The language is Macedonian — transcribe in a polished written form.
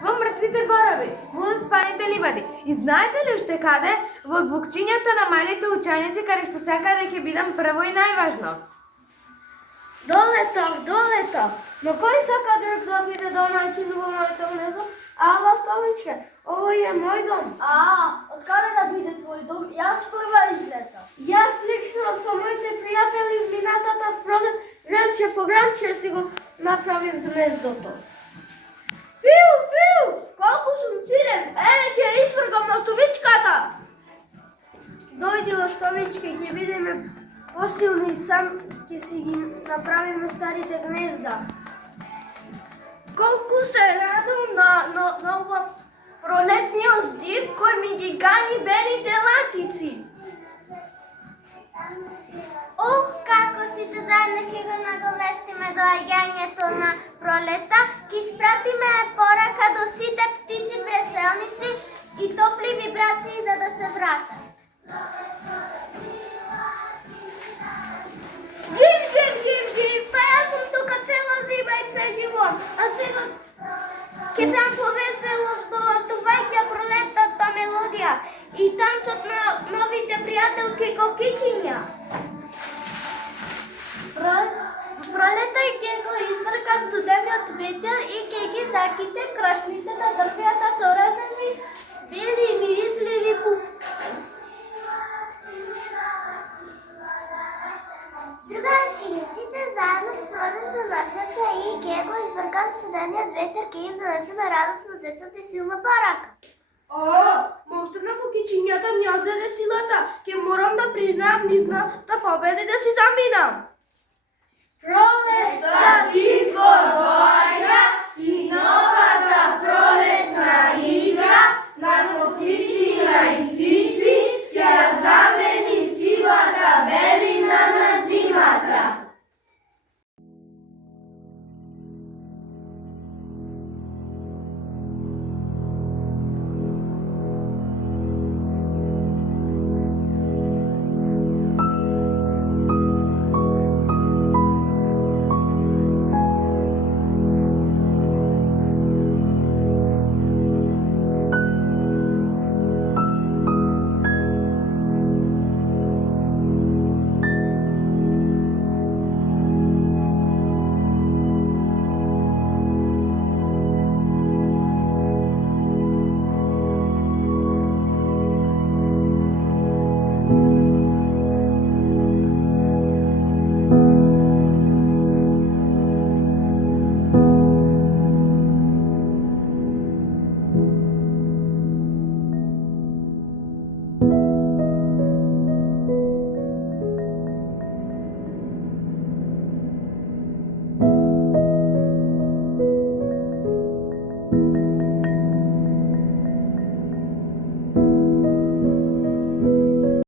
во мртвите горови, во заспаните ливади. И знаете ли уште каде? Во блокчињата на малите ученици, каде што сакаа да ќе бидам прво и најважно. Долетав, но кој сака друг да биде домаќин во моето гнездо? Ала, Стовиче, овој е мој дом. Од каде да биде твој дом? Јас прва излетав. Јас лично со моите пријатели минатата пролет гранче по гранче си го направив гнездото. Фиу, колку сум силен, еве ќе извргам ластовичката. Дојди, ластовички, ќе бидеме посилни, сам ќе си ги направиме старите гнезда. Колку се радам на ова пролетниот здив кој ми ги гани белите латици. Како сите заедно ќе го наговестиме доаѓањето на пролета, ќе испратиме порака до сите птици преселници и топли вибрации за да се вратат. Гив, па јас сум тука цела зима и преживувам, а сега ќе дам повеселост до тувајќа пролетната мелодија и танцот на новите пријателки кокичиња. Пролета ќе го изврка студениот ветер и ќе ги заките крашните на дрвјата со разни бели и мирисливи пупки. Другарчиња, сите заедно с пролетна насмевка и ќе го избркам студениот ветер, ќе им донесеме радост на децата и силна барака. Мојта на кокичињата ми одзеде силата. Ќе морам да признаам нивната победа и да си заминам. Пролета тихо доаѓа и новата